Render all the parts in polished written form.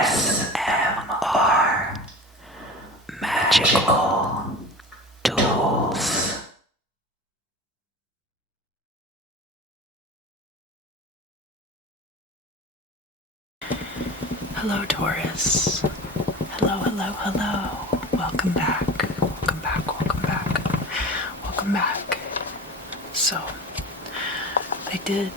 ASMR Magical Tools. Hello, Taurus. Hello, hello, hello. Welcome back. Welcome back, welcome back. Welcome back. So, I did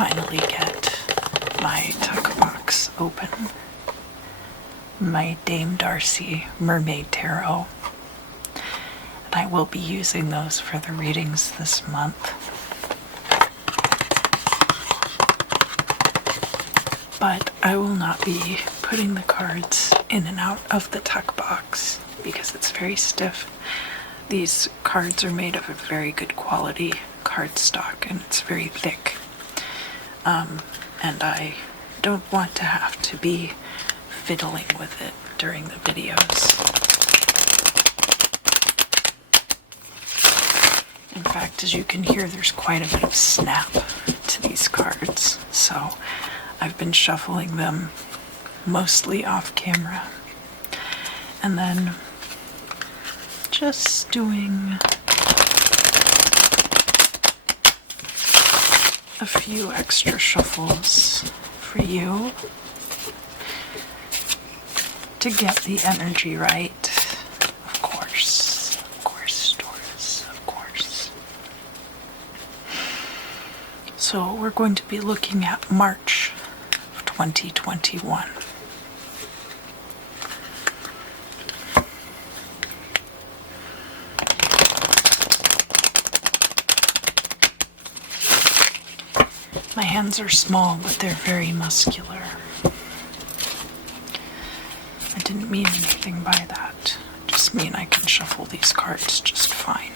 finally get my tuck box open. My Dame Darcy Mermaid Tarot. And I will be using those for the readings this month. But I will not be putting the cards in and out of the tuck box because it's very stiff. These cards are made of a very good quality cardstock and it's very thick. And I don't want to have to be fiddling with it during the videos. In fact, as you can hear, there's quite a bit of snap to these cards. So I've been shuffling them mostly off camera. And then just doing a few extra shuffles for you to get the energy right. Of course, Taurus, of course. So we're going to be looking at March of 2021. My hands are small, but they're very muscular. I didn't mean anything by that. I just mean I can shuffle these cards just fine.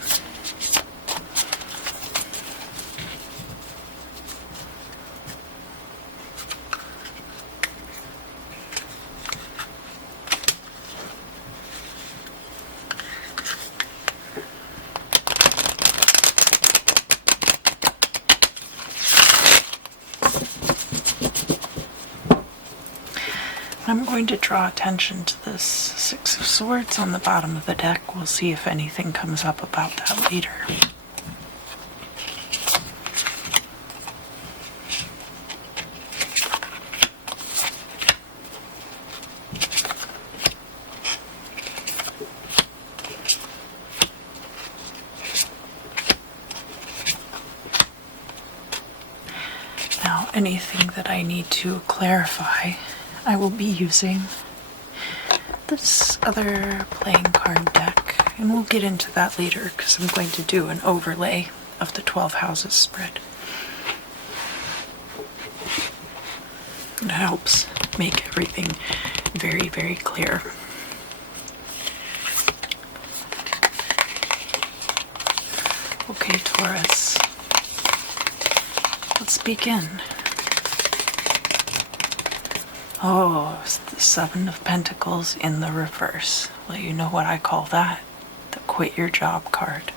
I'm going to draw attention to this Six of Swords on the bottom of the deck. We'll see if anything comes up about that later. Now, anything that I need to clarify, I will be using this other playing card deck, and we'll get into that later because I'm going to do an overlay of the 12 houses spread. It helps make everything very, very clear. Okay, Taurus, let's begin. Oh, it's the Seven of Pentacles in the reverse. Well, you know what I call that? The quit your job card.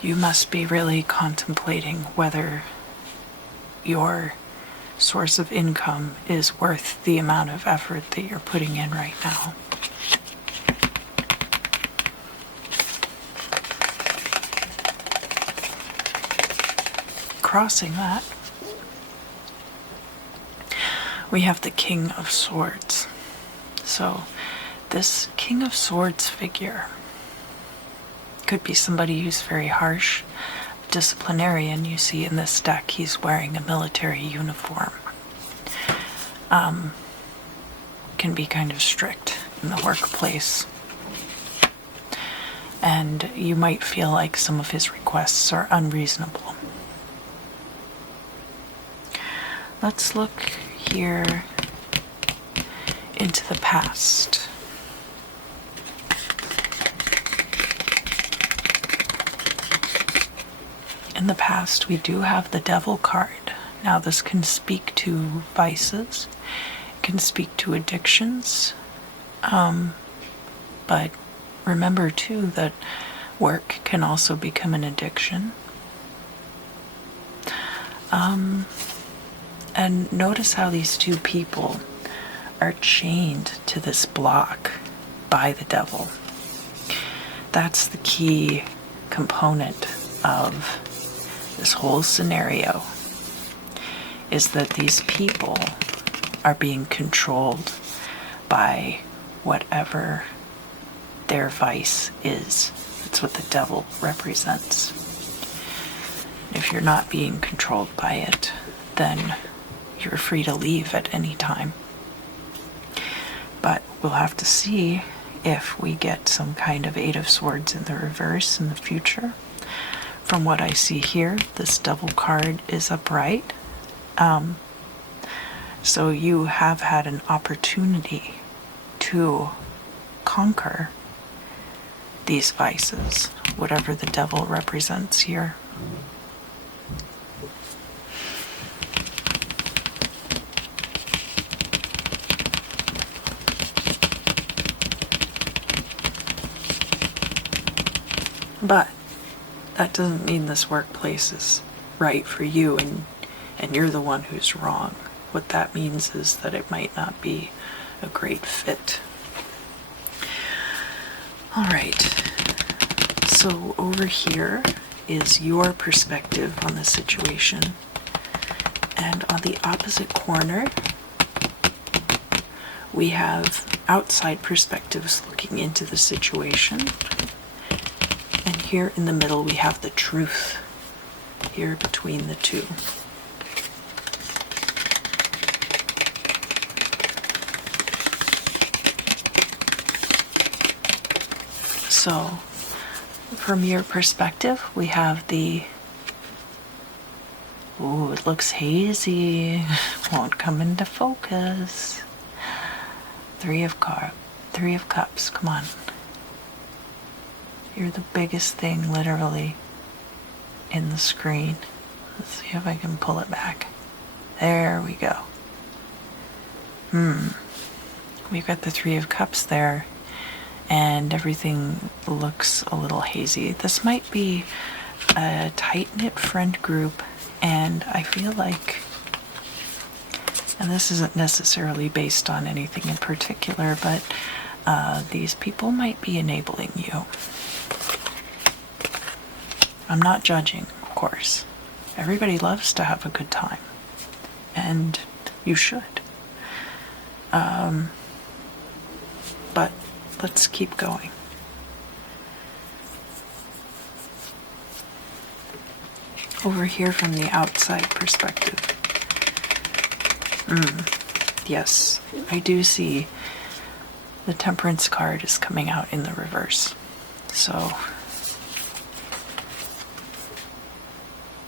You must be really contemplating whether your source of income is worth the amount of effort that you're putting in right now. Crossing that, we have the King of Swords. So this King of Swords figure could be somebody who's very harsh, disciplinarian. You see in this deck he's wearing a military uniform. Can be kind of strict in the workplace. And you might feel like some of his requests are unreasonable. Let's look here into the past. In the past, we do have the Devil card. Now, this can speak to vices, it can speak to addictions, but remember too that work can also become an addiction. And notice how these two people are chained to this block by the devil. That's the key component of this whole scenario, is that these people are being controlled by whatever their vice is. That's what the devil represents. If you're not being controlled by it, then you're free to leave at any time. But we'll have to see if we get some kind of Eight of Swords in the reverse in the future. From what I see here, this Devil card is upright. So you have had an opportunity to conquer these vices, whatever the devil represents here. But that doesn't mean this workplace is right for you and you're the one who's wrong. What that means is that it might not be a great fit. All right, so over here is your perspective on the situation. And on the opposite corner, we have outside perspectives looking into the situation. And here in the middle, we have the truth here between the two. So, from your perspective, we have the, ooh, it looks hazy, won't come into focus. Three of Cups, come on. You're the biggest thing, literally, in the screen. Let's see if I can pull it back. There we go. We've got the Three of Cups there, and everything looks a little hazy. This might be a tight-knit friend group, and I feel like, and this isn't necessarily based on anything in particular, but these people might be enabling you. I'm not judging, of course. Everybody loves to have a good time, and you should. But let's keep going. Over here from the outside perspective. Yes, I do see the Temperance card is coming out in the reverse. So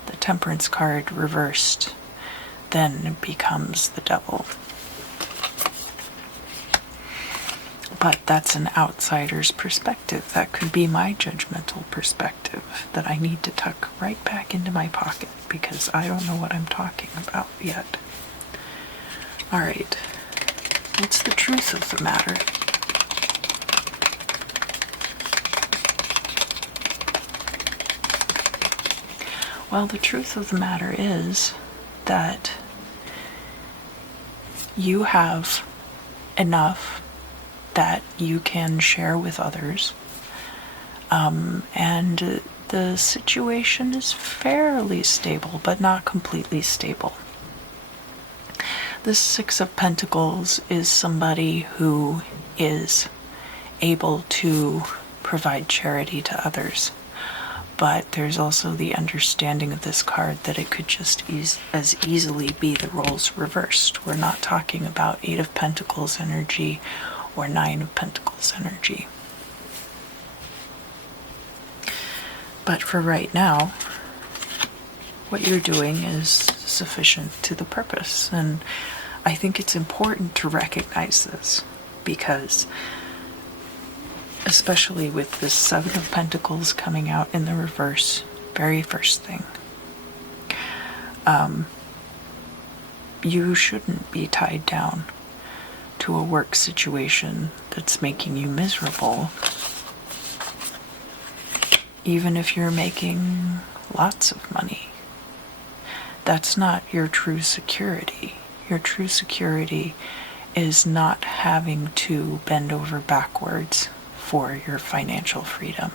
the Temperance card reversed then becomes the Devil. But that's an outsider's perspective. That could be my judgmental perspective that I need to tuck right back into my pocket because I don't know what I'm talking about yet. All right, what's the truth of the matter? Well, the truth of the matter is that you have enough that you can share with others, and the situation is fairly stable, but not completely stable. The Six of Pentacles is somebody who is able to provide charity to others, but there's also the understanding of this card that it could just as easily be the roles reversed. We're not talking about Eight of Pentacles energy or Nine of Pentacles energy. But for right now, what you're doing is sufficient to the purpose. And I think it's important to recognize this because, especially with this Seven of Pentacles coming out in the reverse, very first thing, you shouldn't be tied down to a work situation that's making you miserable, even if you're making lots of money. that's not your true security. Your true security is not having to bend over backwards for your financial freedom.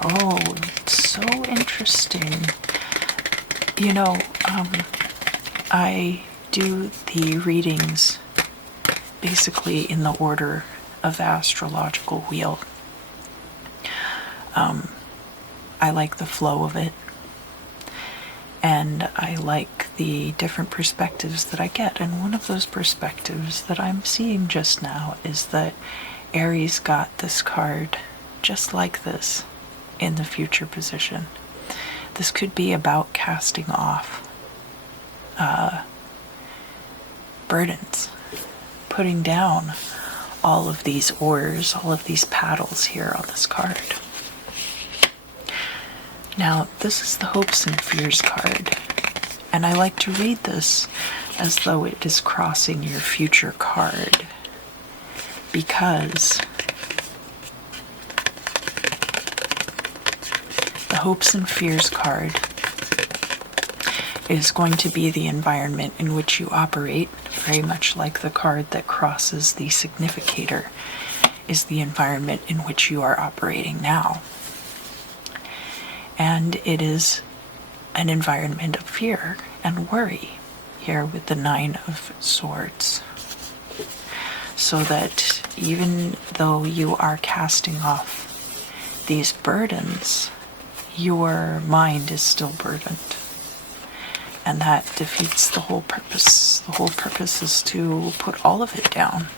Oh, it's so interesting. You know, I do the readings basically in the order of the astrological wheel. I like the flow of it, and I like the different perspectives that I get. And one of those perspectives that I'm seeing just now is that Aries got this card just like this in the future position. This could be about casting off burdens, putting down all of these oars, all of these paddles here on this card. Now, this is the hopes and fears card, and I like to read this as though it is crossing your future card, because the hopes and fears card is going to be the environment in which you operate, very much like the card that crosses the significator is the environment in which you are operating now. And it is an environment of fear and worry here with the 9 of Swords. So that even though you are casting off these burdens, your mind is still burdened. And that defeats the whole purpose. The whole purpose is to put all of it down.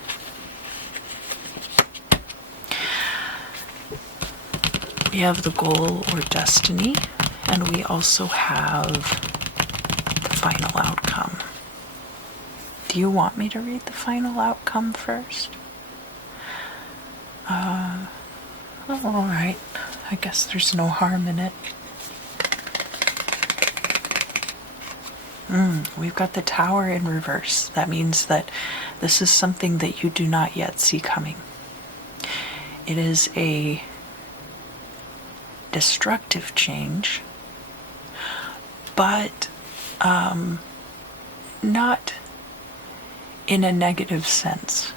We have the goal or destiny, and we also have the final outcome. Do you want me to read the final outcome first? Oh, all right. I guess there's no harm in it. We've got the Tower in reverse. That means that this is something that you do not yet see coming. It is a destructive change, but not in a negative sense.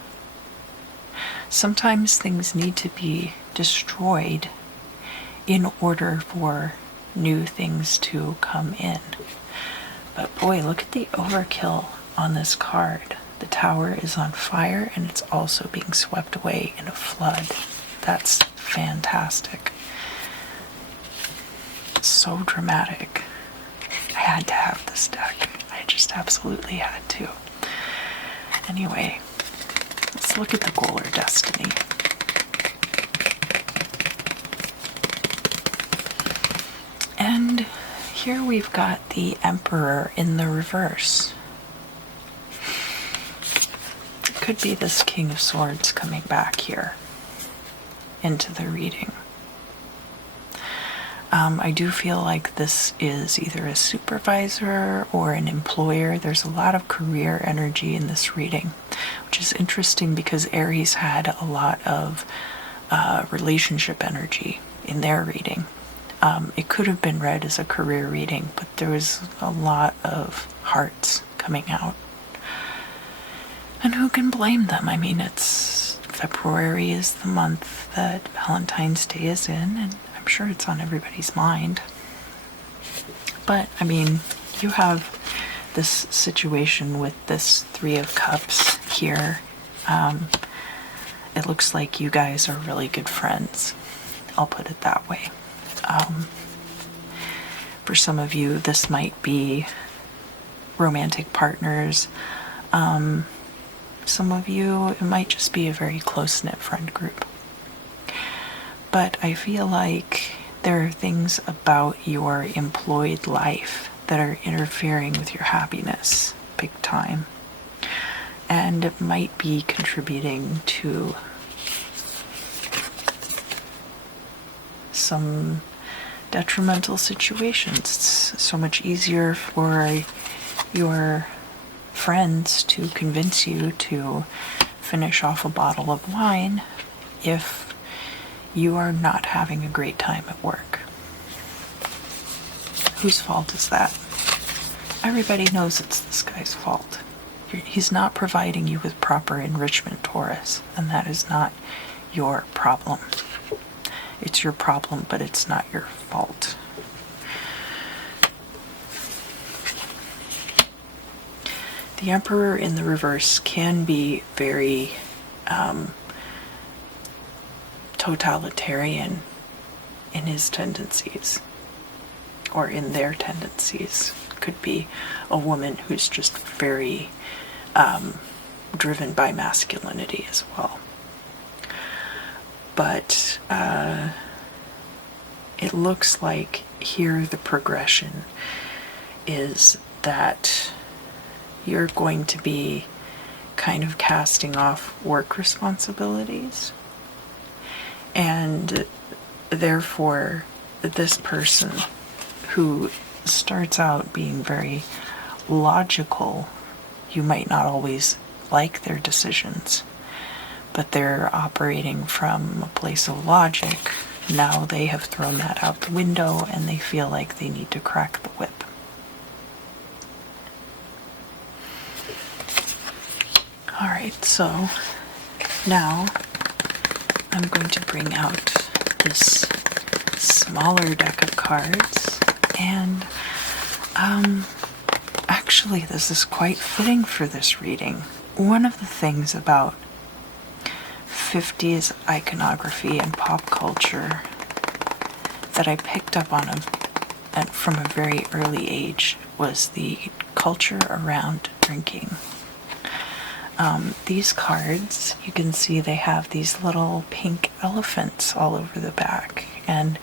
Sometimes things need to be destroyed in order for new things to come in. But boy, look at the overkill on this card. The Tower is on fire, and it's also being swept away in a flood. That's fantastic. So dramatic. I had to have this deck. I just absolutely had to. Anyway, let's look at the goal or destiny. And here we've got the Emperor in the reverse. It could be this King of Swords coming back here into the reading. I do feel like this is either a supervisor or an employer. There's a lot of career energy in this reading, which is interesting because Aries had a lot of relationship energy in their reading. It could have been read as a career reading, but there was a lot of hearts coming out. And who can blame them? I mean, February is the month that Valentine's Day is in, and I'm sure it's on everybody's mind. But, I mean, you have this situation with this 3 of Cups here. It looks like you guys are really good friends. I'll put it that way. For some of you, this might be romantic partners. Some of you, it might just be a very close-knit friend group. But I feel like there are things about your employed life that are interfering with your happiness big time. And it might be contributing to some detrimental situations. It's so much easier for your friends to convince you to finish off a bottle of wine if You are not having a great time at work. Whose fault is that? Everybody knows it's this guy's fault. He's not providing you with proper enrichment, Taurus, and that is not your problem. It's your problem, but it's not your fault. The Emperor in the reverse can be very totalitarian in his tendencies, or in their tendencies. Could be a woman who's just very driven by masculinity as well. But it looks like here the progression is that you're going to be kind of casting off work responsibilities, and therefore this person who starts out being very logical, you might not always like their decisions, but they're operating from a place of logic. Now they have thrown that out the window and they feel like they need to crack the whip. Alright, so now I'm going to bring out this smaller deck of cards, and actually this is quite fitting for this reading. One of the things about 50s iconography and pop culture that I picked up on from a very early age was the culture around drinking. These cards, you can see they have these little pink elephants all over the back, and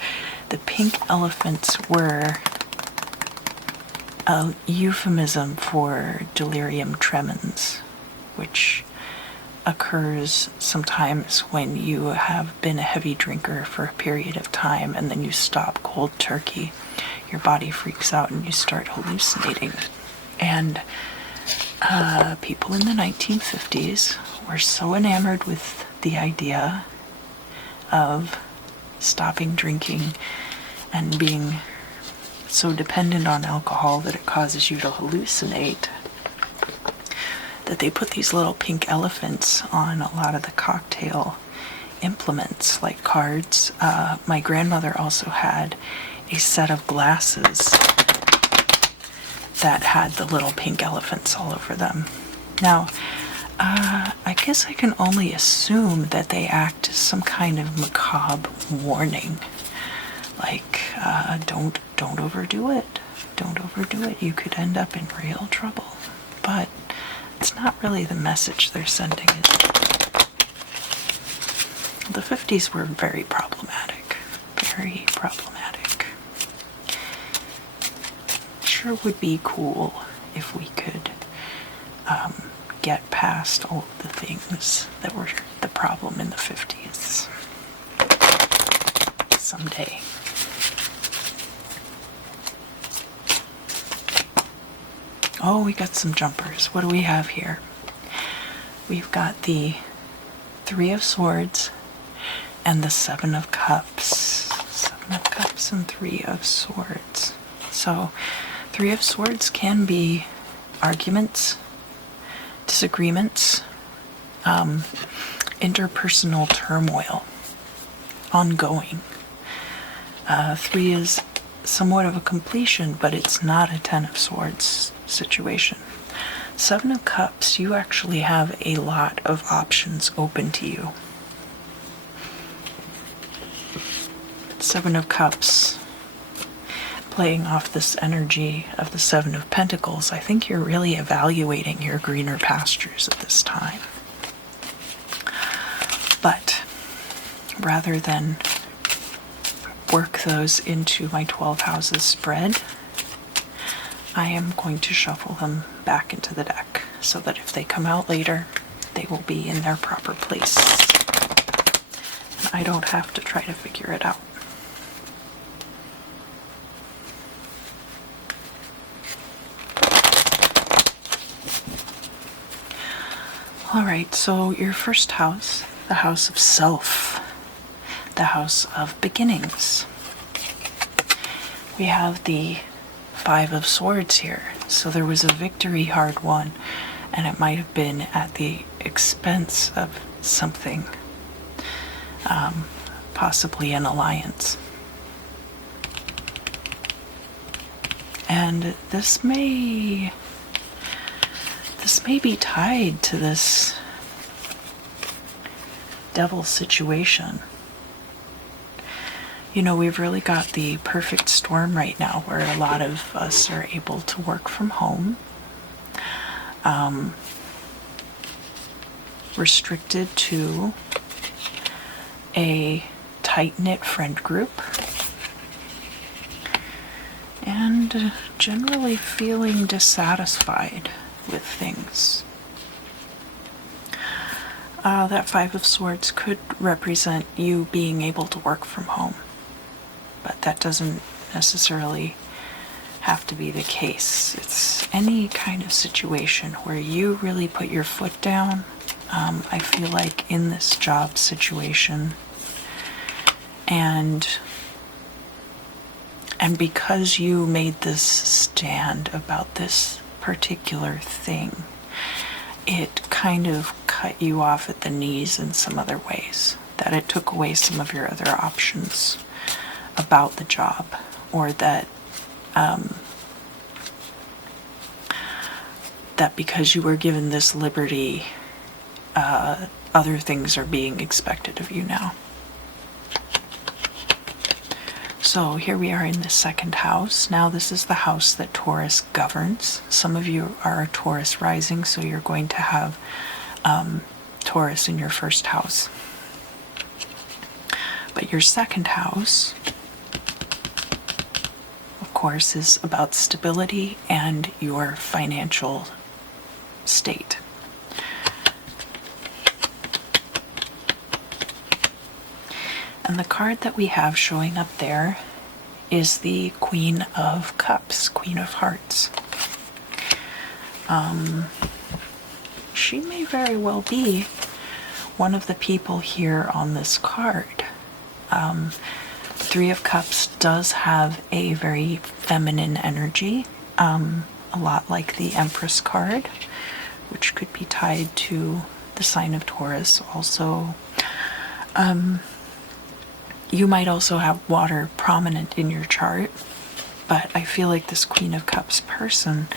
the pink elephants were a euphemism for delirium tremens, which occurs sometimes when you have been a heavy drinker for a period of time and then you stop cold turkey. Your body freaks out and you start hallucinating. And people in the 1950s were so enamored with the idea of stopping drinking and being so dependent on alcohol that it causes you to hallucinate, that they put these little pink elephants on a lot of the cocktail implements, like cards. My grandmother also had a set of glasses that had the little pink elephants all over them. Now, I guess I can only assume that they act as some kind of macabre warning. Like, don't overdo it. Don't overdo it. You could end up in real trouble. But it's not really the message they're sending. The 50s were very problematic. Very problematic. Sure would be cool if we could get past all the things that were the problem in the 50s. Someday. Oh, we got some jumpers. What do we have here? We've got the 3 of Swords and the 7 of Cups. 7 of Cups and 3 of Swords. So, 3 of Swords can be arguments, disagreements, interpersonal turmoil, ongoing. 3 is somewhat of a completion, but it's not a 10 of Swords situation. 7 of Cups, you actually have a lot of options open to you. 7 of Cups, playing off this energy of the 7 of Pentacles, I think you're really evaluating your greener pastures at this time. But rather than work those into my 12 houses spread, I am going to shuffle them back into the deck so that if they come out later, they will be in their proper place. And I don't have to try to figure it out. Alright, so your first house, the house of self, the house of beginnings. We have the Five of Swords here. So there was a victory hard won, and it might have been at the expense of something, possibly an alliance. And this may be tied to this devil situation. You know, we've really got the perfect storm right now where a lot of us are able to work from home, restricted to a tight-knit friend group, and generally feeling dissatisfied with things. That Five of Swords could represent you being able to work from home, but that doesn't necessarily have to be the case. It's any kind of situation where you really put your foot down. I feel like in this job situation, and because you made this stand about this particular thing, it kind of cut you off at the knees in some other ways, that it took away some of your other options about the job, or that that because you were given this liberty, other things are being expected of you now. So here we are in the second house. Now this is the house that Taurus governs. Some of you are Taurus rising, so you're going to have Taurus in your first house. But your second house, of course, is about stability and your financial state. And the card that we have showing up there is the Queen of Cups, Queen of Hearts. She may very well be one of the people here on this card. Three of Cups does have a very feminine energy, a lot like the Empress card, which could be tied to the sign of Taurus. Also, you might also have water prominent in your chart, but I feel like this Queen of Cups person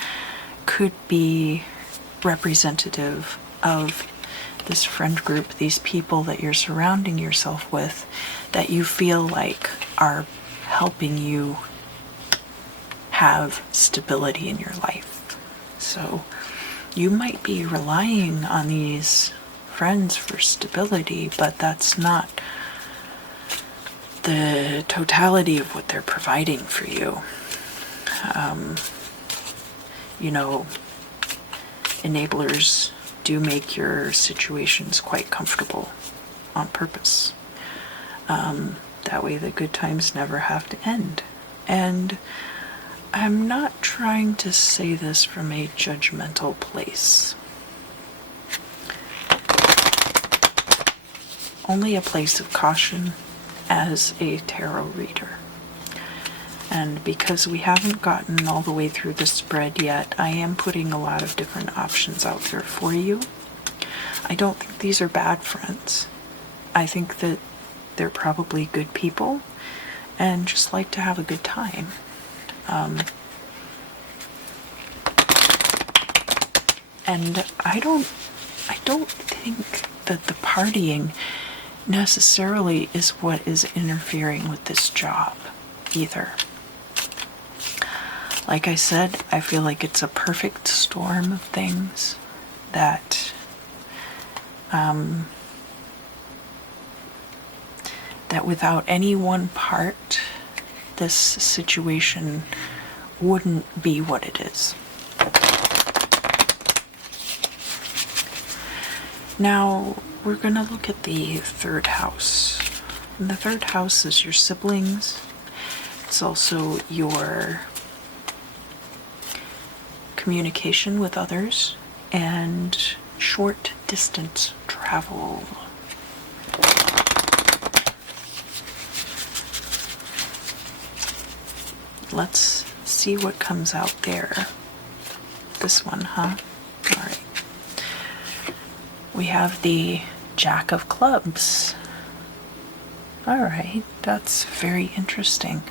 could be representative of this friend group, these people that you're surrounding yourself with, that you feel like are helping you have stability in your life. So you might be relying on these friends for stability, but that's not the totality of what they're providing for you. You know, enablers do make your situations quite comfortable on purpose. That way the good times never have to end. And I'm not trying to say this from a judgmental place. Only a place of caution as a tarot reader. And because we haven't gotten all the way through the spread yet, I am putting a lot of different options out there for you. I don't think these are bad friends. I think that they're probably good people and just like to have a good time. And I don't think that the partying necessarily is what is interfering with this job either. Like I said, I feel like it's a perfect storm of things that that without any one part, this situation wouldn't be what it is. Now we're going to look at the third house. And the third house is your siblings. It's also your communication with others and short distance travel. let's see what comes out there. This one, huh? All right. We have the Jack of Clubs. All right, that's very interesting.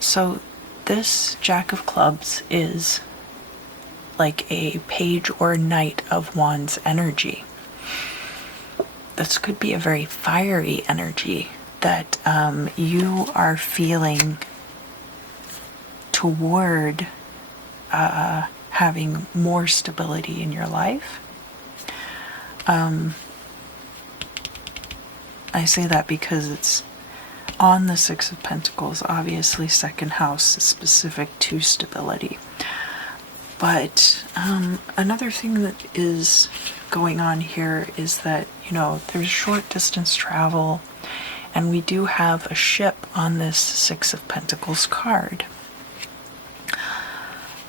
So this Jack of Clubs is like a page or knight of wands energy. This could be a very fiery energy that you are feeling toward having more stability in your life. I say that because it's on the Six of Pentacles. Obviously, second house is specific to stability. But another thing that is going on here is that, you know, there's short distance travel, and we do have a ship on this Six of Pentacles card.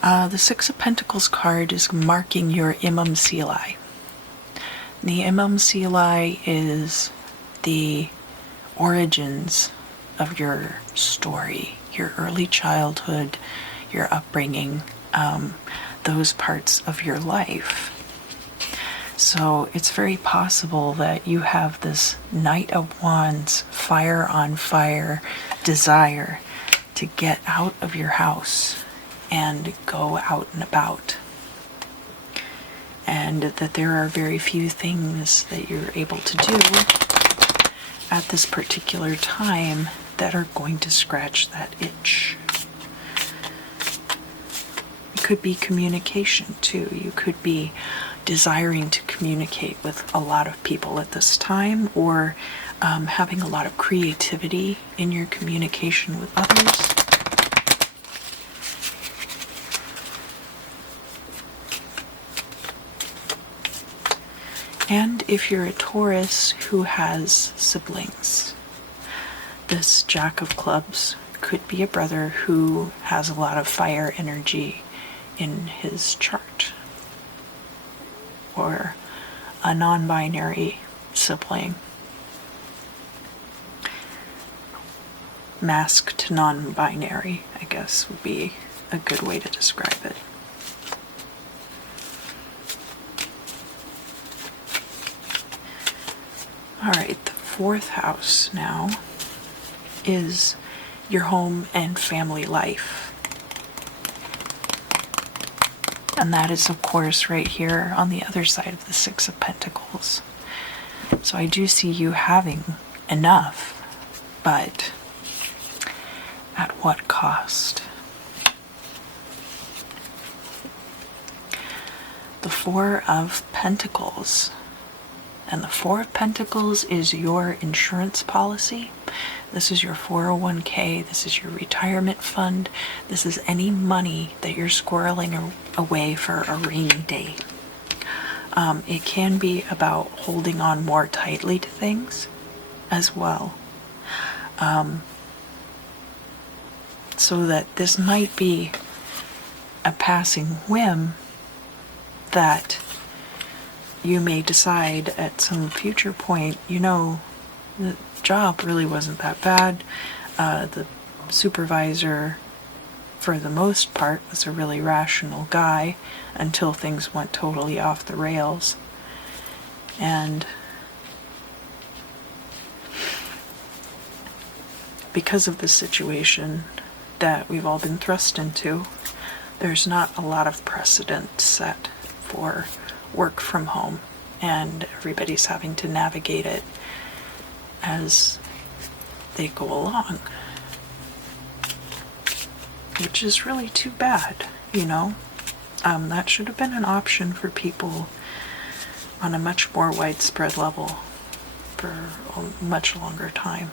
The Six of Pentacles card is marking your Imam Silai. The Imam Silai is the origins of your story, your early childhood, your upbringing, those parts of your life. So it's very possible that you have this Knight of Wands, fire on fire desire to get out of your house and go out and about. And that there are very few things that you're able to do at this particular time that are going to scratch that itch. It could be communication too. You could be desiring to communicate with a lot of people at this time, or having a lot of creativity in your communication with others. And if you're a Taurus who has siblings, this Jack of Clubs could be a brother who has a lot of fire energy in his chart, or a non-binary sibling. Masked non-binary, I guess, would be a good way to describe it. All right, the fourth house now is your home and family life. And that is, of course, right here on the other side of the Six of Pentacles. So I do see you having enough, but at what cost? The Four of Pentacles. And the Four of Pentacles is your insurance policy. This is your 401k. This is your retirement fund. This is any money that you're squirreling away for a rainy day. It can be about holding on more tightly to things as well. So that this might be a passing whim that you may decide at some future point, you know, the job really wasn't that bad. The supervisor, for the most part, was a really rational guy until things went totally off the rails. And because of the situation that we've all been thrust into, there's not a lot of precedent set for work from home, and everybody's having to navigate it as they go along, which is really too bad, you know. That should have been an option for people on a much more widespread level for a much longer time.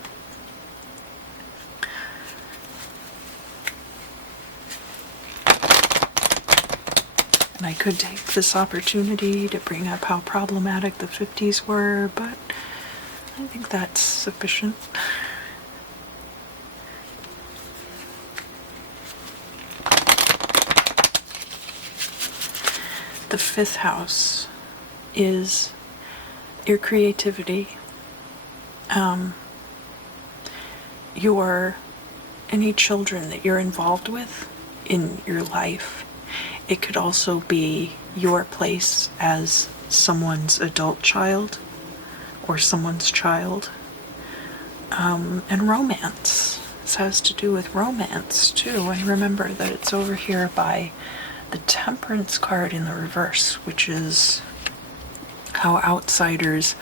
And I could take this opportunity to bring up how problematic the 50s were, but I think that's sufficient. The fifth house is your creativity, your any children that you're involved with in your life. It could also be your place as someone's adult child or someone's child. And romance. This has to do with romance too. And remember that it's over here by the Temperance card in the reverse, which is how outsiders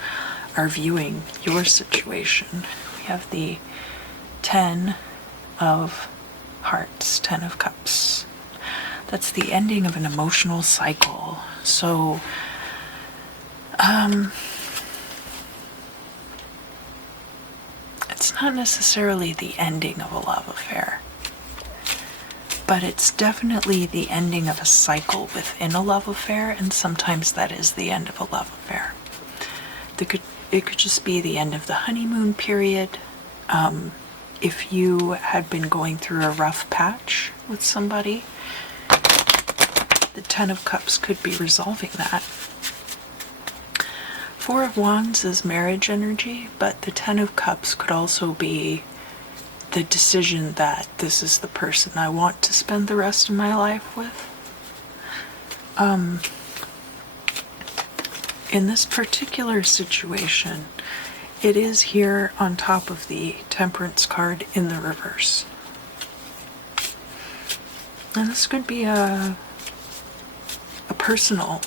are viewing your situation. We have the 10 of Hearts, 10 of Cups. That's the ending of an emotional cycle. So, it's not necessarily the ending of a love affair, but it's definitely the ending of a cycle within a love affair, and sometimes that is the end of a love affair. It could just be the end of the honeymoon period. If you had been going through a rough patch with somebody, the 10 of Cups could be resolving that. 4 of Wands is marriage energy, but the 10 of Cups could also be the decision that this is the person I want to spend the rest of my life with. In this particular situation, it is here on top of the Temperance card in the reverse. And this could be a personal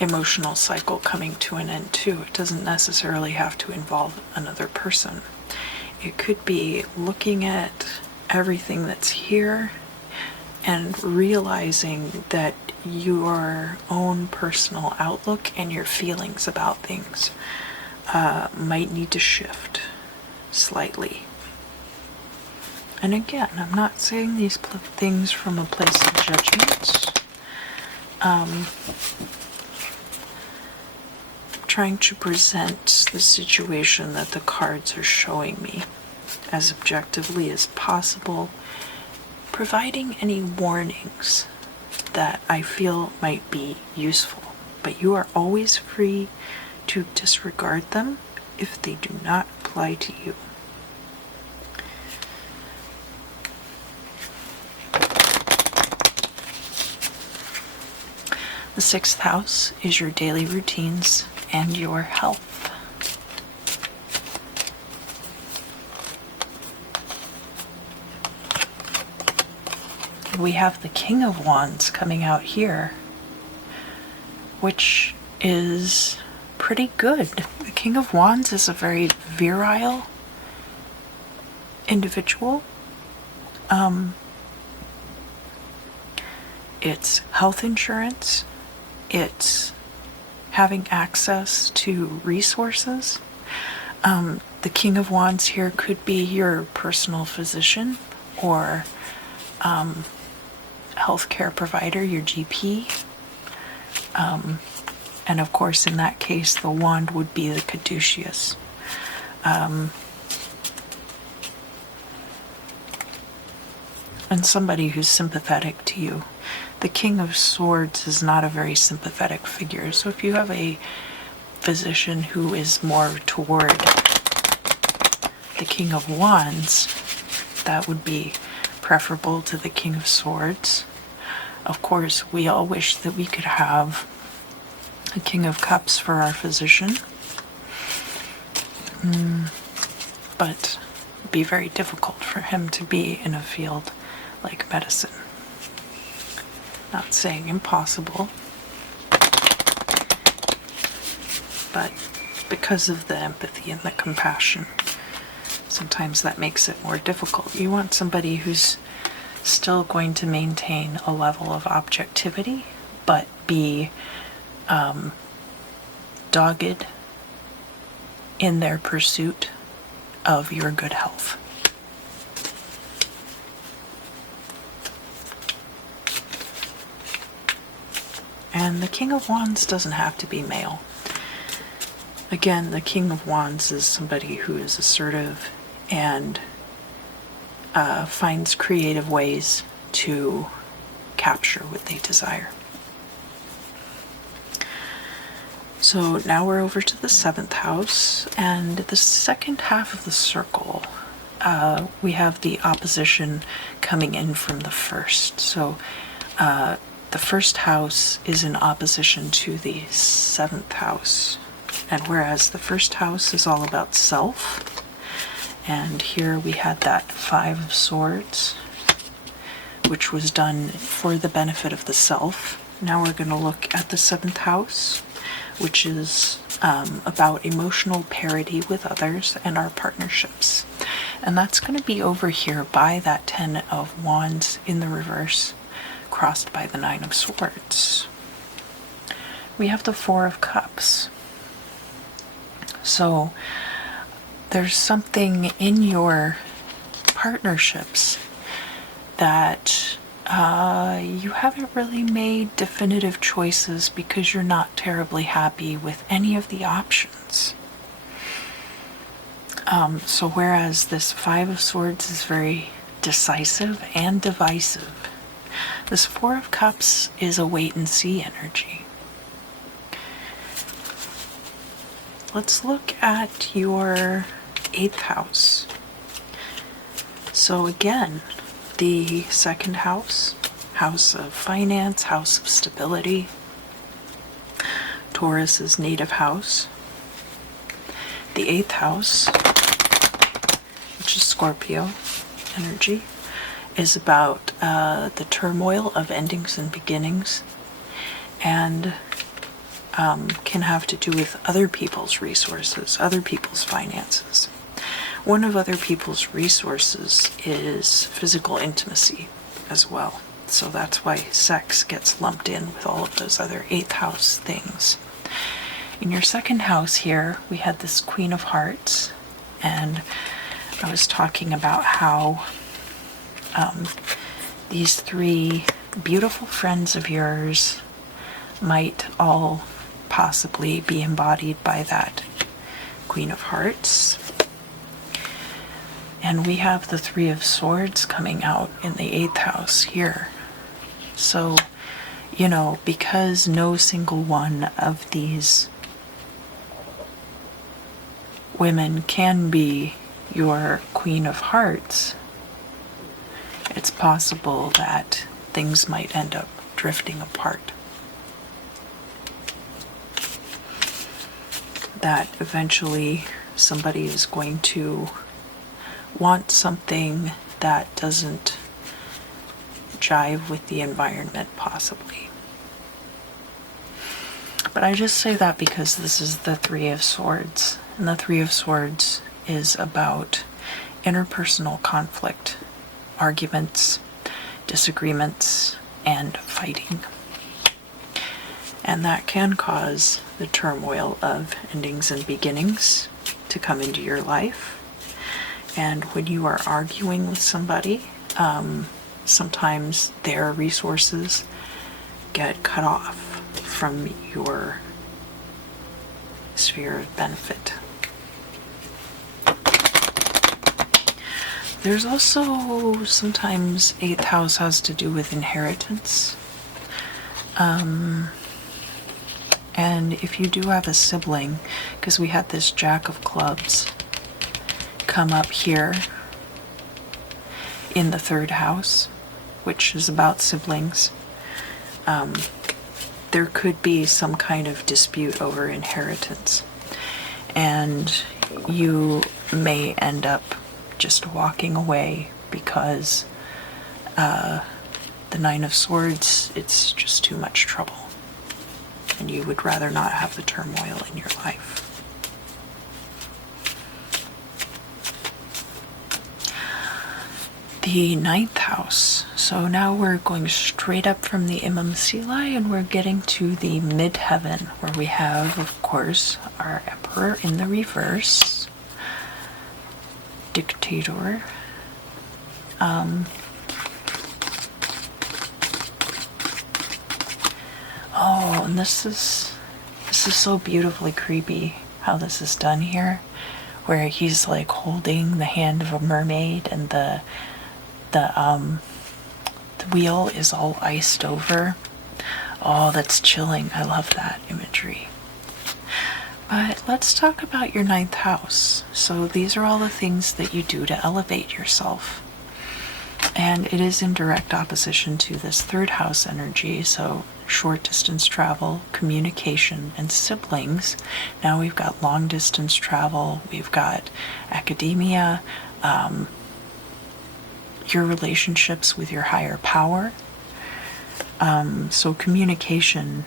emotional cycle coming to an end too. It doesn't necessarily have to involve another person. It could be looking at everything that's here and realizing that your own personal outlook and your feelings about things might need to shift slightly. And again, I'm not saying these things from a place of judgment. Trying to present the situation that the cards are showing me as objectively as possible, providing any warnings that I feel might be useful, but you are always free to disregard them if they do not apply to you. The 6th house is your daily routines and your health. We have the King of Wands coming out here, which is pretty good. The King of Wands is a very virile individual. It's health insurance. It's having access to resources. The King of Wands here could be your personal physician or healthcare provider, your GP. And of course, in that case, the wand would be the caduceus. And somebody who's sympathetic to you. The King of Swords is not a very sympathetic figure. So if you have a physician who is more toward the King of Wands, that would be preferable to the King of Swords. Of course, we all wish that we could have a King of Cups for our physician. But it'd be very difficult for him to be in a field like medicine. Not saying impossible, but because of the empathy and the compassion, sometimes that makes it more difficult. You want somebody who's still going to maintain a level of objectivity, but be dogged in their pursuit of your good health. And the King of Wands doesn't have to be male. Again, the King of Wands is somebody who is assertive and finds creative ways to capture what they desire. So now we're over to the 7th house, and the second half of the circle we have the opposition coming in from the first. So the first house is in opposition to the 7th house. And whereas the first house is all about self, and here we had that 5 of Swords, which was done for the benefit of the self. Now we're going to look at the 7th house, which is about emotional parity with others and our partnerships. And that's going to be over here by that 10 of Wands in the reverse, crossed by the 9 of Swords. We have the 4 of Cups. So there's something in your partnerships that you haven't really made definitive choices because you're not terribly happy with any of the options. So whereas this 5 of Swords is very decisive and divisive, this 4 of Cups is a wait and see energy. Let's look at your 8th house. So again, the 2nd house, house of finance, house of stability, Taurus's native house. The 8th house, which is Scorpio energy, is about the turmoil of endings and beginnings, and can have to do with other people's resources, other people's finances. One of other people's resources is physical intimacy as well. So that's why sex gets lumped in with all of those other 8th house things. In your 2nd house here, we had this Queen of Hearts, and I was talking about how these 3 beautiful friends of yours might all possibly be embodied by that Queen of Hearts. And we have the 3 of Swords coming out in the 8th house here. So, you know, because no single one of these women can be your Queen of Hearts, it's possible that things might end up drifting apart. That eventually somebody is going to want something that doesn't jive with the environment, possibly. But I just say that because this is the 3 of Swords, and the 3 of Swords is about interpersonal conflict, arguments, disagreements, and fighting. And that can cause the turmoil of endings and beginnings to come into your life. And when you are arguing with somebody, sometimes their resources get cut off from your sphere of benefit. There's also sometimes 8th house has to do with inheritance. And if you do have a sibling, because we had this Jack of Clubs come up here in the 3rd house, which is about siblings, there could be some kind of dispute over inheritance, and you may end up just walking away because the 9 of Swords, it's just too much trouble, and you would rather not have the turmoil in your life. The 9th house. So now we're going straight up from the Imam Silai, and we're getting to the midheaven, where we have, of course, our Emperor in the reverse, Dictator. Oh, and this is so beautifully creepy how this is done here, where he's like holding the hand of a mermaid, and the wheel is all iced over. Oh, that's chilling. I love that imagery. But let's talk about your ninth house. So these are all the things that you do to elevate yourself. And it is in direct opposition to this third house energy. So short distance travel, communication, and siblings. Now we've got long distance travel, we've got academia, your relationships with your higher power. So communication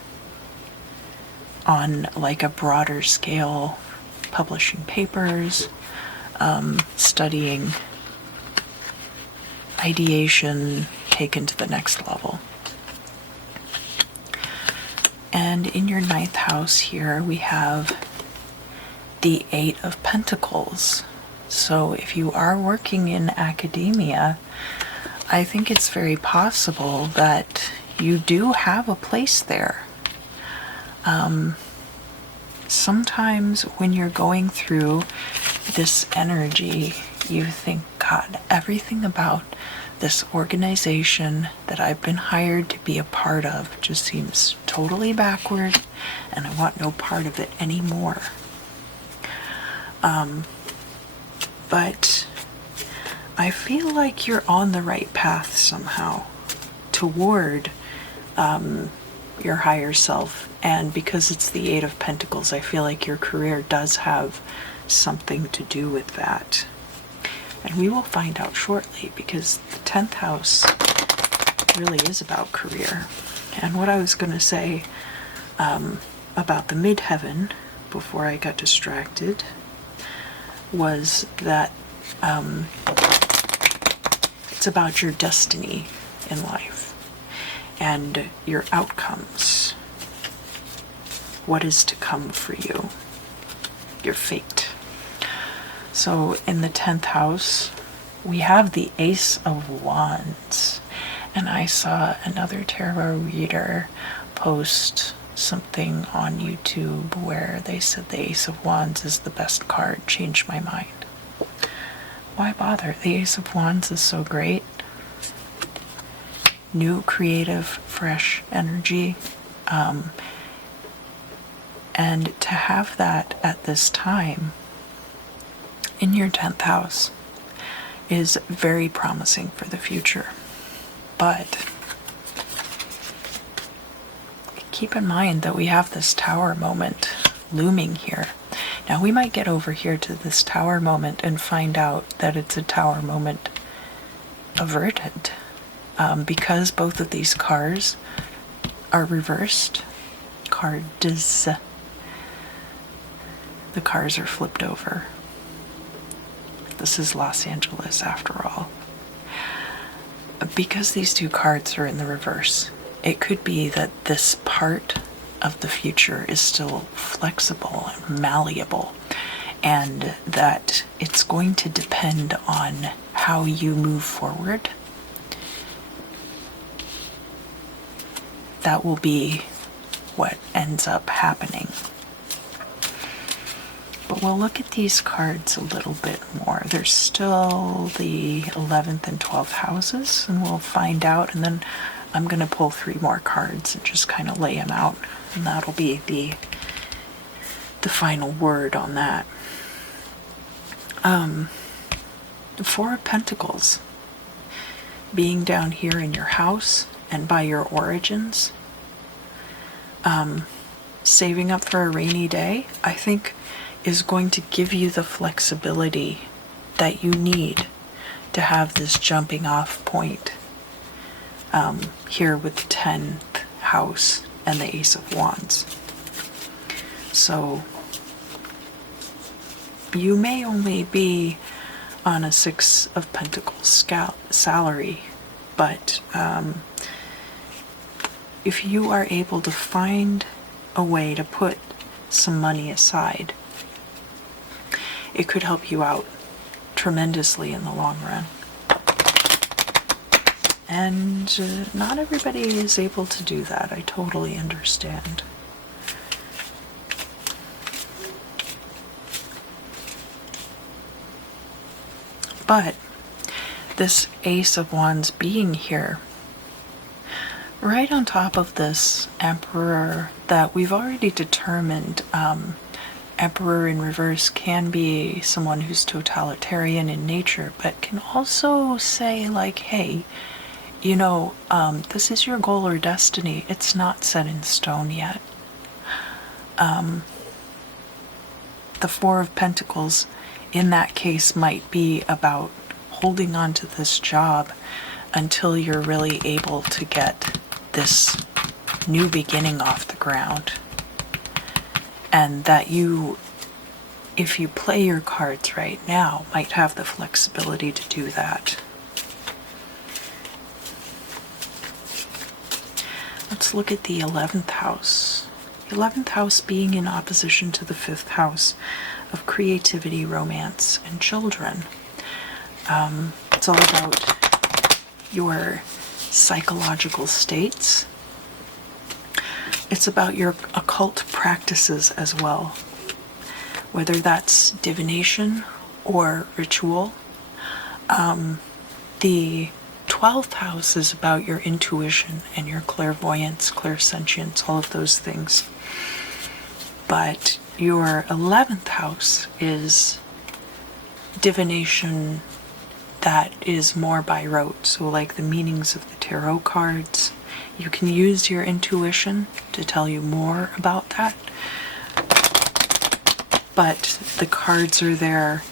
on like a broader scale, publishing papers, studying, ideation taken to the next level. And in your ninth house here, we have the Eight of Pentacles. So if you are working in academia, I think it's very possible that you do have a place there. Sometimes when you're going through this energy, you think, God, everything about this organization that I've been hired to be a part of just seems totally backward, and I want no part of it anymore. But I feel like you're on the right path somehow toward your higher self. And because it's the Eight of Pentacles, I feel like your career does have something to do with that. And we will find out shortly, because the 10th house really is about career. And what I was going to say about the midheaven before I got distracted was that it's about your destiny in life and your outcomes. What is to come for you, your fate. So in the 10th house, we have the Ace of Wands. And I saw another tarot reader post something on YouTube where they said the Ace of Wands is the best card. Changed my mind. Why bother? The Ace of Wands is so great. New, creative, fresh energy. And to have that at this time in your 10th house is very promising for the future. But keep in mind that we have this tower moment looming here. Now we might get over here to this tower moment and find out that it's a tower moment averted, because both of these cards are reversed. Cards. The cars are flipped over. This is Los Angeles after all. Because these two cards are in the reverse, it could be that this part of the future is still flexible and malleable, and that it's going to depend on how you move forward. That will be what ends up happening. But we'll look at these cards a little bit more. There's still the 11th and 12th houses, and we'll find out. And then I'm going to pull 3 more cards and just kind of lay them out. And that'll be the final word on that. The Four of Pentacles being down here in your house and by your origins. Saving up for a rainy day, I think, is going to give you the flexibility that you need to have this jumping off point here with the 10th house and the Ace of Wands. So you may only be on a 6 of Pentacles salary, but if you are able to find a way to put some money aside, it could help you out tremendously in the long run. And not everybody is able to do that. I totally understand. But this Ace of Wands being here, right on top of this Emperor that we've already determined Emperor in reverse can be someone who's totalitarian in nature, but can also say, like, hey, you know, this is your goal or destiny. It's not set in stone yet. The Four of Pentacles in that case might be about holding on to this job until you're really able to get this new beginning off the ground. And that you, if you play your cards right now, might have the flexibility to do that. Let's look at the 11th house. The 11th house being in opposition to the 5th house of creativity, romance, and children. It's all about your psychological states. It's about your occult practices as well, whether that's divination or ritual. The 12th house is about your intuition and your clairvoyance, clairsentience, all of those things. But your 11th house is divination that is more by rote. So like the meanings of the tarot cards, you can use your intuition to tell you more about that. But the cards are there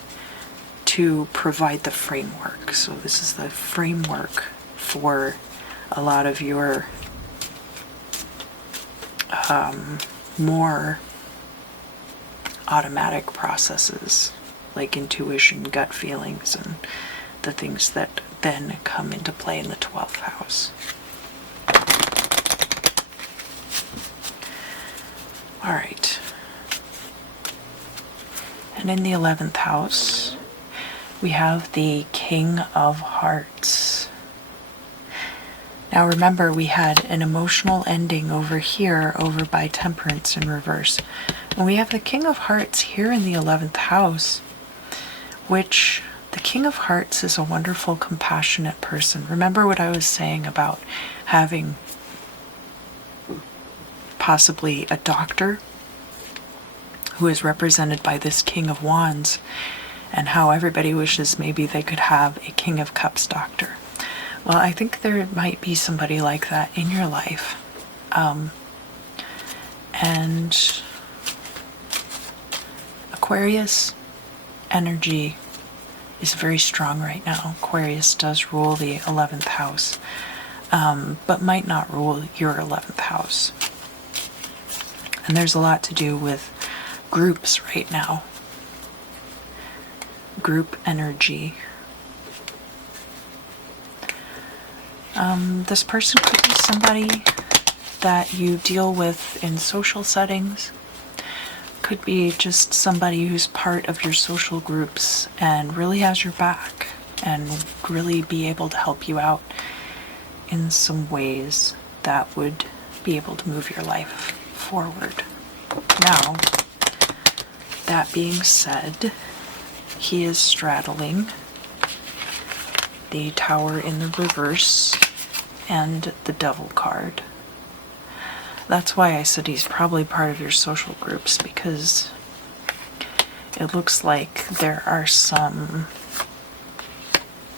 to provide the framework. So this is the framework for a lot of your more automatic processes, like intuition, gut feelings, and the things that then come into play in the 12th house. All right. And in the 11th house, we have the King of Hearts. Now remember, we had an emotional ending over here, over by Temperance in reverse. And we have the King of Hearts here in the 11th house, which the King of Hearts is a wonderful, compassionate person. Remember what I was saying about having possibly a doctor who is represented by this King of Wands, and how everybody wishes maybe they could have a King of Cups doctor. Well, I think there might be somebody like that in your life. And Aquarius energy is very strong right now. Aquarius does rule the 11th house, but might not rule your 11th house. And there's a lot to do with groups right now. Group energy. This person could be somebody that you deal with in social settings. Could be just somebody who's part of your social groups and really has your back and really be able to help you out in some ways that would be able to move your life forward. Now, that being said, he is straddling the Tower in the reverse and the Devil card. That's why I said he's probably part of your social groups, because it looks like there are some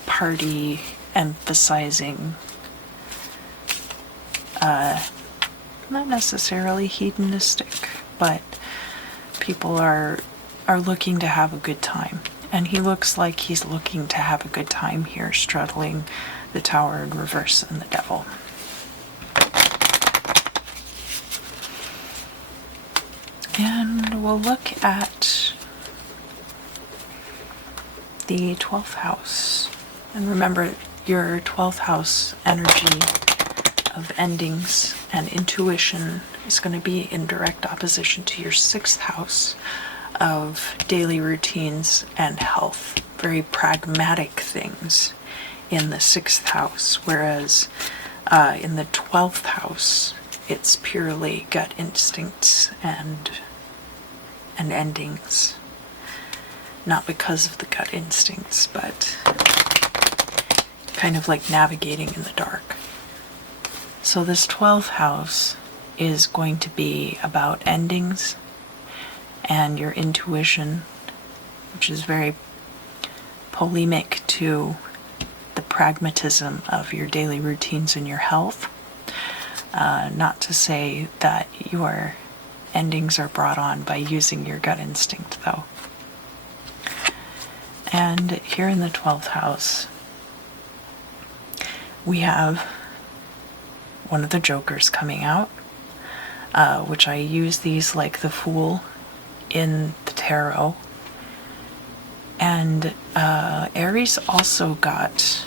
party emphasizing, not necessarily hedonistic, but people are looking to have a good time. And he looks like he's looking to have a good time here, straddling the Tower in reverse and the Devil. And we'll look at the 12th house. And remember, your 12th house energy of endings and intuition is going to be in direct opposition to your 6th house of daily routines and health. Very pragmatic things in the 6th house, whereas in the 12th house, it's purely gut instincts and endings. Not because of the gut instincts, but kind of like navigating in the dark. So this 12th house is going to be about endings and your intuition, which is very polemic to the pragmatism of your daily routines and your health. Not to say that your endings are brought on by using your gut instinct, though. And here in the 12th house, we have one of the jokers coming out, which I use these like the Fool in the tarot. And Aries also got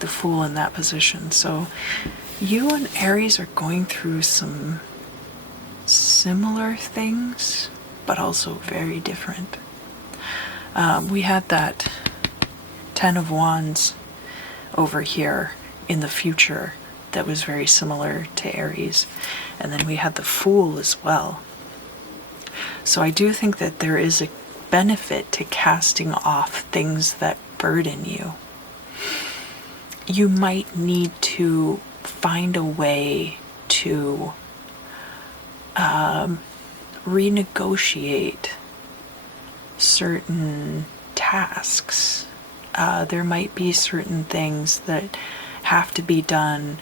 the Fool in that position. So you and Aries are going through some similar things, but also very different. We had that 10 of Wands over here in the future that was very similar to Aries. And then we had the Fool as well. So I do think that there is a benefit to casting off things that burden you. You might need to find a way to renegotiate certain tasks. There might be certain things that have to be done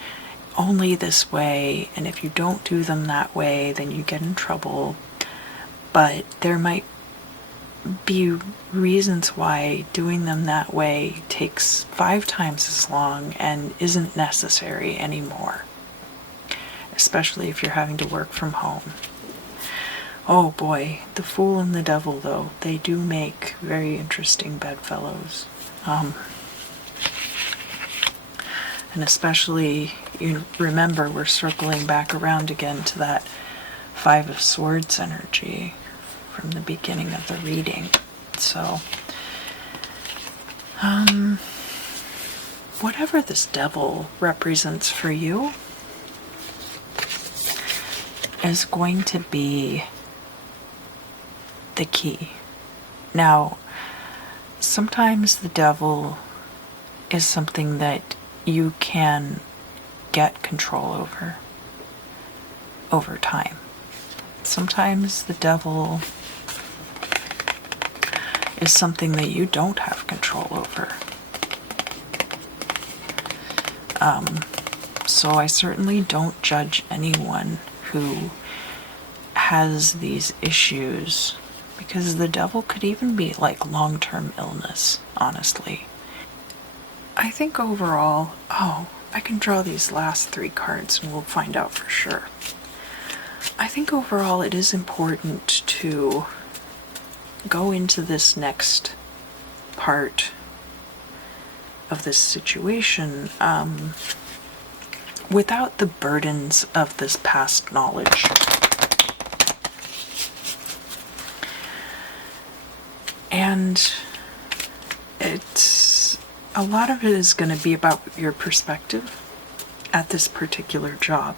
only this way, and if you don't do them that way, then you get in trouble. But there might be reasons why doing them that way takes 5 times as long and isn't necessary anymore, especially if you're having to work from home. Oh boy, the Fool and the Devil, though, they do make very interesting bedfellows. And especially, you remember, we're circling back around again to that 5 of Swords energy from the beginning of the reading. So, whatever this devil represents for you is going to be the key. Now, sometimes the devil is something that you can get control over time. Sometimes the devil is something that you don't have control over. So I certainly don't judge anyone who has these issues, because the devil could even be like long-term illness, honestly. I think overall, I can draw these last 3 cards and we'll find out for sure. I think overall it is important to go into this next part of this situation without the burdens of this past knowledge. And a lot of it is going to be about your perspective at this particular job.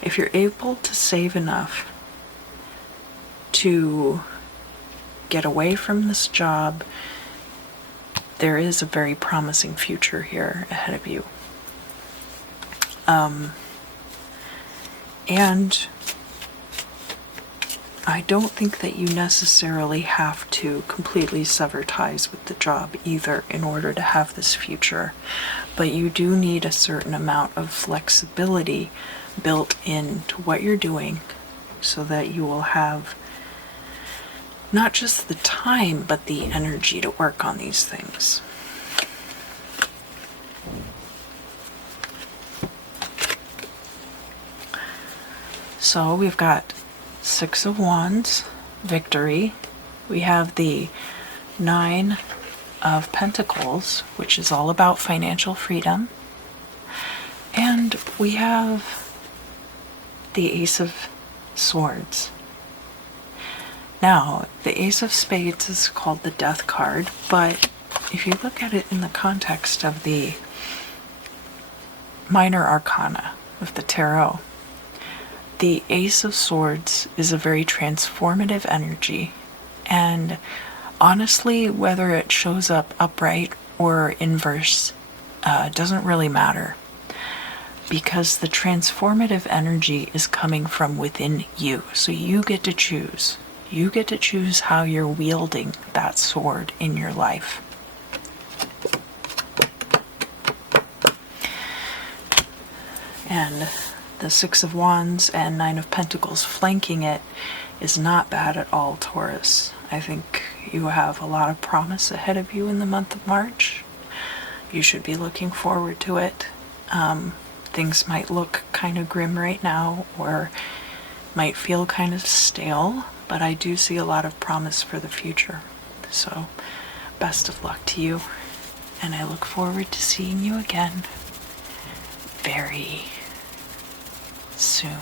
If you're able to save enough to get away from this job, there is a very promising future here ahead of you. And I don't think that you necessarily have to completely sever ties with the job either in order to have this future, but you do need a certain amount of flexibility built into what you're doing so that you will have not just the time but the energy to work on these things. So we've got 6 of Wands, victory. We have the 9 of Pentacles, which is all about financial freedom. And we have the Ace of Swords. Now, the Ace of Spades is called the Death card, but if you look at it in the context of the minor arcana of the tarot, the Ace of Swords is a very transformative energy, and honestly, whether it shows up upright or inverse doesn't really matter, because the transformative energy is coming from within you, so you get to choose. You get to choose how you're wielding that sword in your life. And the Six of Wands and Nine of Pentacles flanking it is not bad at all, Taurus. I think you have a lot of promise ahead of you in the month of March. You should be looking forward to it. Things might look kind of grim right now, or might feel kind of stale, but I do see a lot of promise for the future. So, best of luck to you, and I look forward to seeing you again very soon.